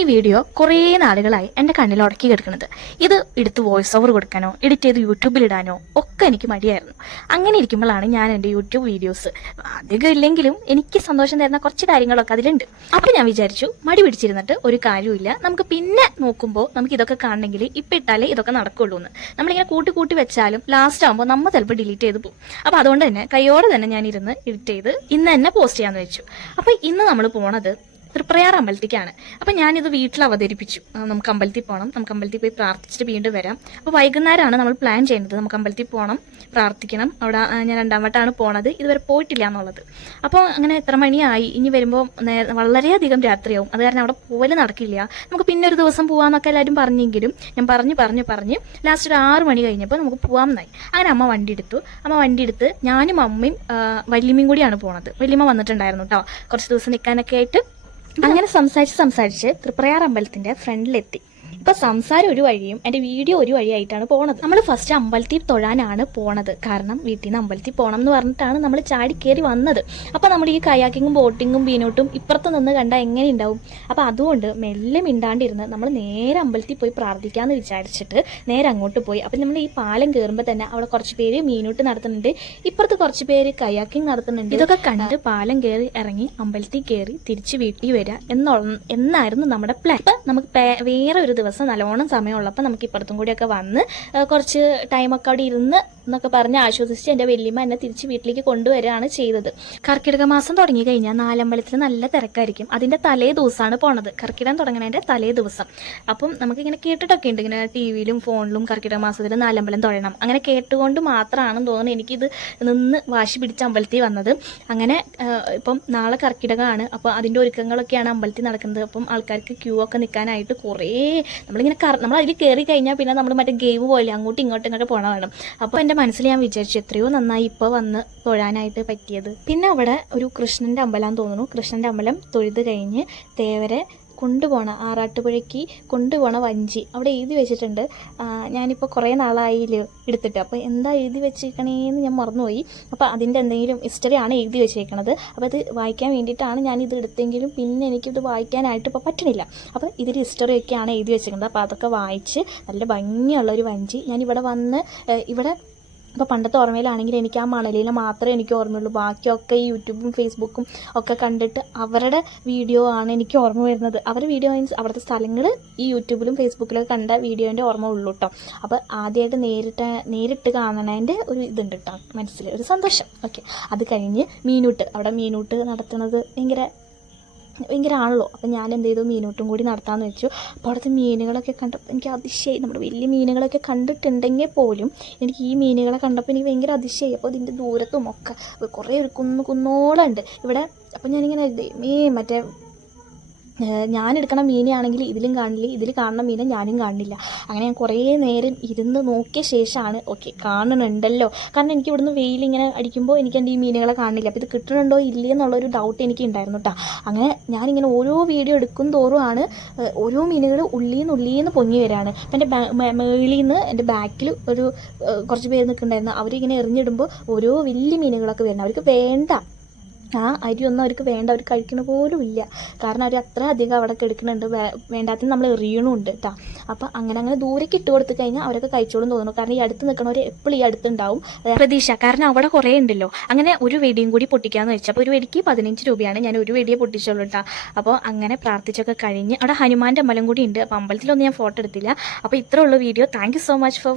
ഈ വീഡിയോ കുറേ നാളുകളായി എൻ്റെ കണ്ണിൽ ഉടക്കി കിടക്കുന്നത്. ഇത് എടുത്ത് വോയിസ് ഓവർ കൊടുക്കാനോ എഡിറ്റ് ചെയ്ത് യൂട്യൂബിൽ ഇടാനോ ഒക്കെ എനിക്ക് മടിയായിരുന്നു. അങ്ങനെ ഇരിക്കുമ്പോഴാണ് ഞാൻ എൻ്റെ യൂട്യൂബ് വീഡിയോസ് അധികം ഇല്ലെങ്കിലും എനിക്ക് സന്തോഷം തരുന്ന കുറച്ച് കാര്യങ്ങളൊക്കെ അതിലുണ്ട്. അപ്പോൾ ഞാൻ വിചാരിച്ചു മടി പിടിച്ചിരുന്നിട്ട് ഒരു കാര്യമില്ല, നമുക്ക് പിന്നെ നോക്കുമ്പോൾ നമുക്ക് ഇതൊക്കെ കാണണമെങ്കിൽ ഇപ്പം ഇട്ടാലേ ഇതൊക്കെ നടക്കുള്ളൂ എന്ന്. നമ്മളിങ്ങനെ കൂട്ടി വെച്ചാലും ലാസ്റ്റ് ആകുമ്പോൾ നമ്മൾ ചിലപ്പോൾ ഡിലീറ്റ് ചെയ്ത് പോകും. അപ്പോൾ അതുകൊണ്ട് തന്നെ കൈയോടെ തന്നെ ഞാൻ ഇരുന്ന് എഡിറ്റ് ചെയ്ത് ഇന്ന് തന്നെ പോസ്റ്റ് ചെയ്യാമെന്ന് വെച്ചു. അപ്പോൾ ഇന്ന് നമ്മൾ പോണത് തൃപ്രയാർ അമ്പലത്തിലേക്കാണ്. അപ്പം ഞാനിത് വീട്ടിൽ അവതരിപ്പിച്ചു. നമുക്ക് അമ്പലത്തിൽ പോകണം, നമുക്ക് അമ്പലത്തിൽ പോയി പ്രാർത്ഥിച്ചിട്ട് വീണ്ടും വരാം. അപ്പോൾ വൈകുന്നേരമാണ് നമ്മൾ പ്ലാൻ ചെയ്യുന്നത്. നമുക്ക് അമ്പലത്തിൽ പോകണം, പ്രാർത്ഥിക്കണം. അവിടെ ഞാൻ 2ാം വട്ടമാണ് പോണത്, ഇതുവരെ പോയിട്ടില്ല എന്നുള്ളത്. അപ്പോൾ അങ്ങനെ എത്ര മണിയായി, ഇനി വരുമ്പോൾ വളരെയധികം രാത്രിയാവും. അത് കാരണം അവിടെ പോവല് നടക്കില്ല. നമുക്ക് പിന്നെ ഒരു ദിവസം പോകാമെന്നൊക്കെ എല്ലാവരും പറഞ്ഞെങ്കിലും ഞാൻ പറഞ്ഞ് ലാസ്റ്റ് ഒരു 6 മണി കഴിഞ്ഞപ്പോൾ നമുക്ക് പോകാമെന്നായി. അങ്ങനെ അമ്മ വണ്ടി എടുത്ത് ഞാനും അമ്മയും വല്യമ്മയും കൂടിയാണ് പോണത്. വല്യമ്മ വന്നിട്ടുണ്ടായിരുന്നു കേട്ടോ, കുറച്ച് ദിവസം നിൽക്കാനൊക്കെ ആയിട്ട്. അങ്ങനെ സംസാരിച്ച് തൃപ്രയാർ അമ്പലത്തിന്റെ ഫ്രണ്ടിലെത്തി. ഇപ്പൊ സംസാരം ഒരു വഴിയും എൻ്റെ വീഡിയോ ഒരു വഴിയായിട്ടാണ് പോണത്. നമ്മൾ ഫസ്റ്റ് അമ്പലത്തിൽ തൊഴാനാണ് പോണത്. കാരണം വീട്ടിൽ നിന്ന് അമ്പലത്തിൽ പോകണം എന്ന് പറഞ്ഞിട്ടാണ് നമ്മൾ ചാടി കയറി വന്നത്. അപ്പൊ നമ്മൾ ഈ കയാക്കിങ്ങും ബോട്ടിങ്ങും ബീനോട്ടും ഇപ്പുറത്ത് നിന്ന് കണ്ടാൽ എങ്ങനെ ഉണ്ടാവും? അപ്പൊ അതുകൊണ്ട് മെല്ലെ മിണ്ടാണ്ടിരുന്ന് നമ്മൾ നേരെ അമ്പലത്തിൽ പോയി പ്രാർത്ഥിക്കാന്ന് വിചാരിച്ചിട്ട് നേരെ അങ്ങോട്ട് പോയി. അപ്പൊ നമ്മൾ ഈ പാലം കയറുമ്പോൾ തന്നെ അവിടെ കുറച്ച് പേര് മീനോട്ട് നടത്തുന്നുണ്ട്, ഇപ്പുറത്ത് കുറച്ച് പേര് കയാക്കിങ് നടത്തുന്നുണ്ട്. ഇതൊക്കെ കണ്ട് പാലം കയറി ഇറങ്ങി അമ്പലത്തിൽ കയറി തിരിച്ച് വീട്ടിൽ വരിക എന്നായിരുന്നു നമ്മുടെ പ്ലാൻ. അപ്പൊ നമുക്ക് വേറെ ഒരു ദിവസം നല്ലോണം സമയമുള്ളപ്പോൾ നമുക്ക് ഇപ്പുറത്തും കൂടിയൊക്കെ വന്ന് കുറച്ച് ടൈമൊക്കെ അവിടെ ഇരുന്ന് എന്നൊക്കെ പറഞ്ഞ് ആശ്വസിച്ച് എൻ്റെ വല്യമ്മ എന്നെ തിരിച്ച് വീട്ടിലേക്ക് കൊണ്ടുവരികയാണ് ചെയ്തത്. കർക്കിടക മാസം തുടങ്ങി കഴിഞ്ഞാൽ നാലമ്പലത്തിൽ നല്ല തിരക്കായിരിക്കും. അതിൻ്റെ തലേ ദിവസമാണ് പോണത്, കർക്കിടകം തുടങ്ങുന്നതിൻ്റെ തലേ ദിവസം. അപ്പം നമുക്കിങ്ങനെ കേട്ടിട്ടൊക്കെ ഉണ്ട്, ഇങ്ങനെ ടി വിയിലും ഫോണിലും കർക്കിടക മാസത്തിൽ നാലമ്പലം തൊഴണം, അങ്ങനെ കേട്ടുകൊണ്ട് മാത്രമാണെന്ന് തോന്നുന്നു എനിക്കിത് നിന്ന് വാശി പിടിച്ച അമ്പലത്തിൽ വന്നത്. അങ്ങനെ ഇപ്പം നാളെ കർക്കിടകമാണ്, അപ്പോൾ അതിൻ്റെ ഒരുക്കങ്ങളൊക്കെയാണ് അമ്പലത്തിൽ നടക്കുന്നത്. അപ്പം ആൾക്കാർക്ക് ക്യൂ ഒക്കെ നിൽക്കാനായിട്ട് കുറേ നമ്മൾ അതിൽ കയറി കഴിഞ്ഞാൽ പിന്നെ നമ്മൾ മറ്റേ ഗെയിം പോലെ അങ്ങോട്ടും ഇങ്ങോട്ടും പോകണ വേണം. അപ്പോൾ എൻ്റെ മനസ്സിൽ ഞാൻ വിചാരിച്ചു എത്രയോ നന്നായി ഇപ്പോൾ വന്ന് തൊഴാനായിട്ട് പറ്റിയത്. പിന്നെ അവിടെ ഒരു കൃഷ്ണൻ്റെ അമ്പലം തോന്നുന്നു. കൃഷ്ണൻ്റെ അമ്പലം തൊഴുത് കഴിഞ്ഞ് തേവരെ കൊണ്ടുപോകണ ആറാട്ടുപുഴയ്ക്ക് കൊണ്ടുപോകണ വഞ്ചി അവിടെ എഴുതി വെച്ചിട്ടുണ്ട്. ഞാനിപ്പോൾ കുറേ നാളായില്ല എടുത്തിട്ട്, അപ്പോൾ എന്താ എഴുതി വെച്ചിരിക്കണേന്ന് ഞാൻ മറന്നുപോയി. അപ്പോൾ അതിൻ്റെ എന്തെങ്കിലും ഹിസ്റ്ററിയാണ് എഴുതി വെച്ചേക്കണത്. അപ്പോൾ അത് വായിക്കാൻ വേണ്ടിയിട്ടാണ് ഞാനിത് എടുത്തെങ്കിലും പിന്നെ എനിക്കിത് വായിക്കാനായിട്ട് ഇപ്പോൾ പറ്റണില്ല. അപ്പോൾ ഇതിൽ ഹിസ്റ്ററിയൊക്കെയാണ് എഴുതി വെച്ചിരിക്കുന്നത്. അപ്പോൾ അതൊക്കെ വായിച്ച് നല്ല ഭംഗിയുള്ളൊരു വഞ്ചി. ഞാനിവിടെ വന്ന് ഇവിടെ ഇപ്പോൾ പണ്ടത്തെ ഓർമ്മയിലാണെങ്കിൽ എനിക്ക് ആ മണലിനെ മാത്രമേ എനിക്ക് ഓർമ്മയുള്ളൂ. ബാക്കിയൊക്കെ ഈ യൂട്യൂബും ഫേസ്ബുക്കും ഒക്കെ കണ്ടിട്ട് അവരുടെ വീഡിയോ ആണ് എനിക്ക് ഓർമ്മ വരുന്നത്. അവരുടെ വീഡിയോ മീൻസ് അവിടുത്തെ സ്ഥലങ്ങൾ ഈ യൂട്യൂബിലും ഫേസ്ബുക്കിലൊക്കെ കണ്ട വീഡിയോൻ്റെ ഓർമ്മ ഉള്ളൂ കേട്ടോ. അപ്പോൾ ആദ്യമായിട്ട് നേരിട്ട് കാണണതിൻ്റെ ഒരു ഇതുണ്ട് കേട്ടോ, മനസ്സിൽ ഒരു സന്തോഷം. ഓക്കെ, അത് കഴിഞ്ഞ് അവിടെ മീനൂട്ട് നടത്തുന്നത് ഭയങ്കര ആണല്ലോ. അപ്പം ഞാൻ എന്ത് ചെയ്തു, മീനൂട്ടും കൂടി നടത്താമെന്ന് വെച്ചു. അപ്പോൾ അവിടുത്തെ മീനുകളൊക്കെ കണ്ടപ്പോൾ എനിക്ക് അതിശയായി. നമ്മുടെ വലിയ മീനുകളൊക്കെ കണ്ടിട്ടുണ്ടെങ്കിൽ പോലും എനിക്ക് ഈ മീനുകളെ കണ്ടപ്പോൾ എനിക്ക് ഭയങ്കര അതിശയായി. അപ്പോൾ ഇതിൻ്റെ ദൂരത്തും ഒക്കെ കുറേ ഒരു കുന്നോളം ഉണ്ട് ഇവിടെ. അപ്പം ഞാനിങ്ങനെ മറ്റേ ഞാൻ എടുക്കണ മീനാണെങ്കിൽ ഇതിലും കാണില്ല, ഇതിൽ കാണുന്ന മീനെ ഞാനും കാണില്ല. അങ്ങനെ ഞാൻ കുറേ നേരം ഇരുന്ന് നോക്കിയ ശേഷമാണ് ഓക്കെ കാണുന്നുണ്ടല്ലോ. കാരണം എനിക്ക് ഇവിടുന്ന് വെയിലിങ്ങനെ അടിക്കുമ്പോൾ എനിക്ക് എൻ്റെ ഈ മീനുകളെ കാണില്ല. അപ്പോൾ ഇത് കിട്ടുന്നുണ്ടോ ഇല്ലേ എന്നുള്ളൊരു ഡൗട്ട് എനിക്ക് ഉണ്ടായിരുന്നു കേട്ടോ. അങ്ങനെ ഞാനിങ്ങനെ ഓരോ വീഡിയോ എടുക്കും തോറുമാണ് ഓരോ മീനുകൾ ഉള്ളീന്ന് പൊങ്ങി വരികയാണ്. അപ്പം എൻ്റെ മേളിൽ നിന്ന് എൻ്റെ ബാക്കിൽ ഒരു കുറച്ച് പേര് നിൽക്കുന്നുണ്ടായിരുന്നു. അവരിങ്ങനെ എറിഞ്ഞിടുമ്പോൾ ഓരോ വലിയ മീനുകളൊക്കെ വരുന്നത്. അവർക്ക് വേണ്ട ആ അരിയൊന്നും അവർക്ക് വേണ്ട, അവർ കഴിക്കണ പോലും ഇല്ല. കാരണം അവർ അത്ര അധികം അവിടെ എടുക്കുന്നുണ്ട്, വേണ്ടാത്തിന് നമ്മൾ എറിയണമുണ്ട് കേട്ടോ. അപ്പം അങ്ങനെ ദൂരേക്ക് ഇട്ട് കൊടുത്തു കഴിഞ്ഞാൽ അവരൊക്കെ കഴിച്ചോളും തോന്നുന്നു. കാരണം ഈ അടുത്ത് നിൽക്കണവർ എപ്പോഴും ഈ അടുത്തുണ്ടാവും പ്രതീക്ഷ. കാരണം അവിടെ കുറേ ഉണ്ടല്ലോ. അങ്ങനെ ഒരു വെടിയും കൂടി പൊട്ടിക്കാമെന്ന് വെച്ചാൽ അപ്പോൾ ഒരു വെടിക്ക് 15 രൂപയാണ്. ഞാൻ ഒരു വെടിയെ പൊട്ടിച്ചോളൂ കേട്ടോ. അപ്പോൾ അങ്ങനെ പ്രാർത്ഥിച്ചൊക്കെ കഴിഞ്ഞ് അവിടെ ഹനുമാൻ്റെ അമ്പലം കൂടി ഉണ്ട്. അപ്പോൾ അമ്പലത്തിലൊന്നും ഞാൻ ഫോട്ടോ എടുത്തില്ല. അപ്പോൾ ഇത്രയുള്ള video. Thank you so much for